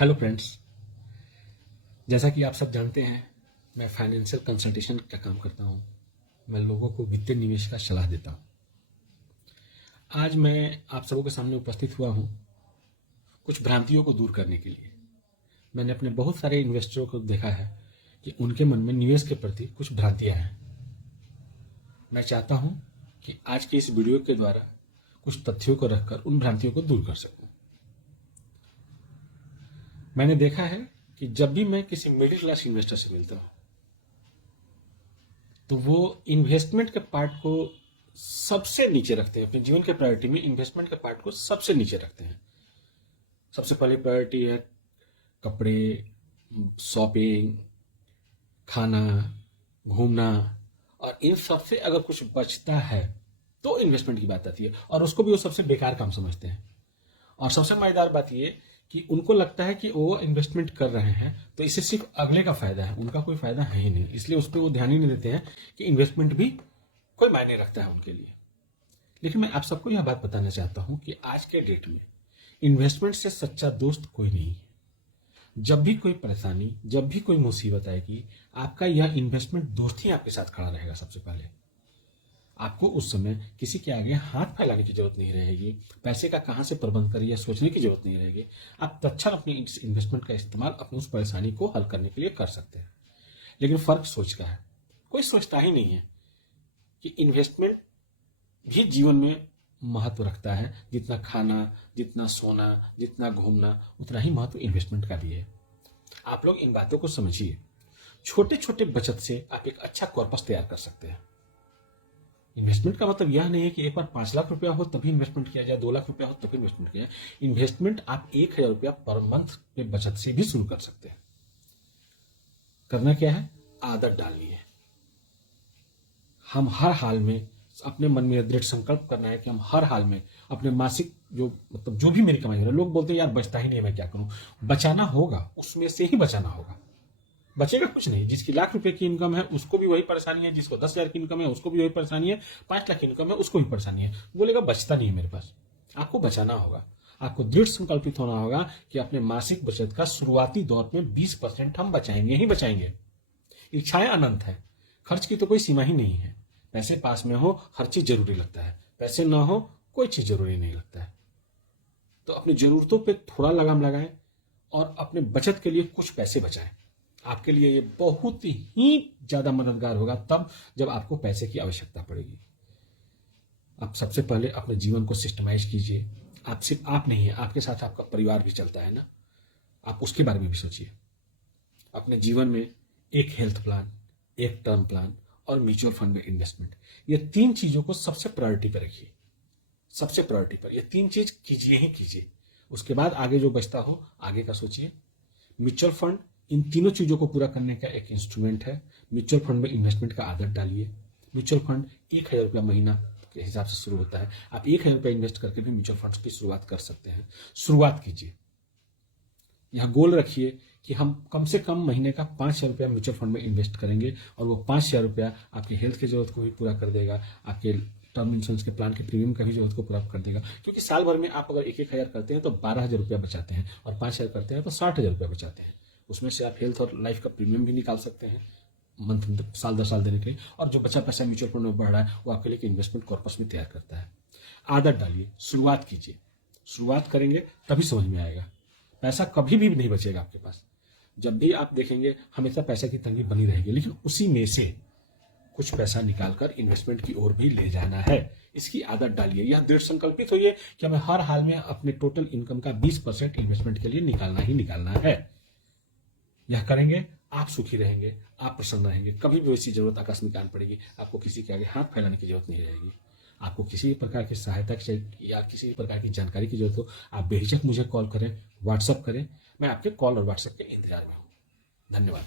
Hello friends, जैसा कि आप सब जानते हैं मैं फाइनेंशियल कंसल्टेशन का काम करता हूं। मैं लोगों को वित्तीय निवेश का सलाह देता हूं। आज मैं आप सबों के सामने उपस्थित हुआ हूं कुछ भ्रांतियों को दूर करने के लिए। मैंने अपने बहुत सारे इन्वेस्टरों को देखा है कि उनके मन में निवेश के प्रति कुछ भ्रांतियां हैं। मैं चाहता हूं कि आज के इस वीडियो के द्वारा कुछ तथ्यों को रखकर उन भ्रांतियों को दूर कर सकूं। मैंने देखा है कि जब भी मैं किसी मिडिल क्लास इन्वेस्टर से मिलता हूं तो वो इन्वेस्टमेंट के पार्ट को सबसे नीचे रखते हैं। अपने जीवन के प्रायोरिटी में इन्वेस्टमेंट के पार्ट को सबसे नीचे रखते हैं। सबसे पहले प्रायोरिटी है कपड़े, शॉपिंग, खाना, घूमना, और इन सब से अगर कुछ बचता है तो इन्वेस्टमेंट की बात आती है, और उसको भी वो सबसे बेकार काम समझते हैं। और सबसे मजेदार बात यह कि उनको लगता है कि वो इन्वेस्टमेंट कर रहे हैं तो इससे सिर्फ अगले का फायदा है, उनका कोई फायदा है ही नहीं। इसलिए उस पर वो ध्यान ही नहीं देते हैं कि इन्वेस्टमेंट भी कोई मायने रखता है उनके लिए। लेकिन मैं आप सबको यह बात बताना चाहता हूं कि आज के डेट में इन्वेस्टमेंट से सच्चा दोस्त कोई नहीं है। जब भी कोई परेशानी, जब भी कोई मुसीबत आएगी, आपका यह इन्वेस्टमेंट दोस्त ही आपके साथ खड़ा रहेगा। सबसे पहले आपको उस समय किसी के आगे हाथ फैलाने की जरूरत नहीं रहेगी, पैसे का कहां से प्रबंध करें यह सोचने की जरूरत नहीं रहेगी। आप तत्क्षण अपनी इन्वेस्टमेंट का इस्तेमाल अपनी उस परेशानी को हल करने के लिए कर सकते हैं। लेकिन फर्क सोच का है। कोई सोचता ही नहीं है कि इन्वेस्टमेंट भी जीवन में महत्व रखता है। जितना खाना, जितना सोना, जितना घूमना, उतना ही महत्व इन्वेस्टमेंट का भी है। आप लोग इन बातों को समझिए। छोटे छोटे बचत से आप एक अच्छा कॉर्पस तैयार कर सकते हैं। इन्वेस्टमेंट का मतलब यह नहीं है कि एक बार 5 लाख रुपया हो तभी इन्वेस्टमेंट किया जाए, 2 लाख रुपया हो तभी इन्वेस्टमेंट किया जाए। इन्वेस्टमेंट आप 1,000 रुपया पर मंथ के बचत से भी शुरू कर सकते हैं। करना क्या है? आदत डालनी है। हम हर हाल में अपने मन में दृढ़ संकल्प करना है कि हम हर हाल में अपने मासिक जो भी मेरी कमाई हो रहा है, लोग बोलते हैं यार बचता ही नहीं, मैं क्या करूं। बचाना होगा, उसमें से ही बचाना होगा। बचेगा कुछ नहीं। जिसकी लाख रुपए की इनकम है उसको भी वही परेशानी है, जिसको 10,000 की इनकम है उसको भी वही परेशानी है, 5 लाख की इनकम है उसको भी परेशानी है। बोलेगा बचता नहीं है मेरे पास। आपको बचाना होगा। आपको दृढ़ संकल्पित होना होगा कि अपने मासिक बचत का शुरुआती दौर में 20% हम बचाएंगे ही बचाएंगे। इच्छाएं अनंत है, खर्च की तो कोई सीमा ही नहीं है। पैसे पास में हो हर चीज जरूरी लगता है, पैसे ना हो कोई चीज जरूरी नहीं लगता है। तो अपनी जरूरतों पे थोड़ा लगाम लगाएं और अपने बचत के लिए कुछ पैसे बचाएं। आपके लिए ये बहुत ही ज्यादा मददगार होगा तब जब आपको पैसे की आवश्यकता पड़ेगी। आप सबसे पहले अपने जीवन को सिस्टमाइज कीजिए। आप सिर्फ आप नहीं है, आपके साथ आपका परिवार भी चलता है ना, आप उसके बारे में भी सोचिए। अपने जीवन में एक हेल्थ प्लान, एक टर्म प्लान और म्यूचुअल फंड में इन्वेस्टमेंट, ये 3 चीजों को सबसे प्रायोरिटी पर रखिए। सबसे प्रायोरिटी पर ये 3 चीज कीजिए ही कीजिए। उसके बाद आगे जो बचता हो आगे का सोचिए। म्यूचुअल फंड इन तीनों चीजों को पूरा करने का एक इंस्ट्रूमेंट है। म्यूचुअल फंड में इन्वेस्टमेंट का आदत डालिए। म्यूचुअल फंड 1,000 रुपया महीना के हिसाब से शुरू होता है। आप 1,000 रुपया इन्वेस्ट करके भी म्यूचुअल फंड की शुरुआत कर सकते हैं। शुरुआत कीजिए। यह गोल रखिए कि हम कम से कम महीने का 5,000 रुपया म्यूचुअल फंड में इन्वेस्ट करेंगे, और वो 5,000 रुपया आपकी हेल्थ की जरूरत को भी पूरा कर देगा, आपके टर्म इंश्योरेंस के प्लान के प्रीमियम का भी जरूरत को पूरा कर देगा। क्योंकि साल भर में आप अगर 1,000 करते हैं तो 12,000 रुपया बचाते हैं, और 5,000 करते हैं तो 60,000 रुपया बचाते हैं। उसमें से आप हेल्थ और लाइफ का प्रीमियम भी निकाल सकते हैं मंथ, साल दर साल देने के लिए। और जो बचा पैसा म्यूचुअल फंड में बढ़ रहा है वो आपके लिए इन्वेस्टमेंट कॉर्पस में तैयार करता है। आदत डालिए, शुरुआत कीजिए। शुरुआत करेंगे तभी समझ में आएगा। पैसा कभी भी नहीं बचेगा आपके पास। जब भी आप देखेंगे हमेशा पैसे की तंगी बनी रहेगी, लेकिन उसी में से कुछ पैसा निकालकर इन्वेस्टमेंट की ओर भी ले जाना है। इसकी आदत डालिए। या दृढ़ संकल्पित होइए कि हमें हर हाल में अपने टोटल इनकम का 20% इन्वेस्टमेंट के लिए निकालना ही निकालना है। यह करेंगे आप सुखी रहेंगे, आप प्रसन्न रहेंगे। कभी भी वैसी जरूरत आकस्मिक आन पड़ेगी, आपको किसी के आगे हाथ फैलाने की जरूरत नहीं रहेगी। आपको किसी भी प्रकार की सहायता या किसी भी प्रकार की जानकारी की जरूरत हो, आप बेहिचक मुझे कॉल करें, व्हाट्सएप करें। मैं आपके कॉल और व्हाट्सएप के इंतजार में हूं। धन्यवाद।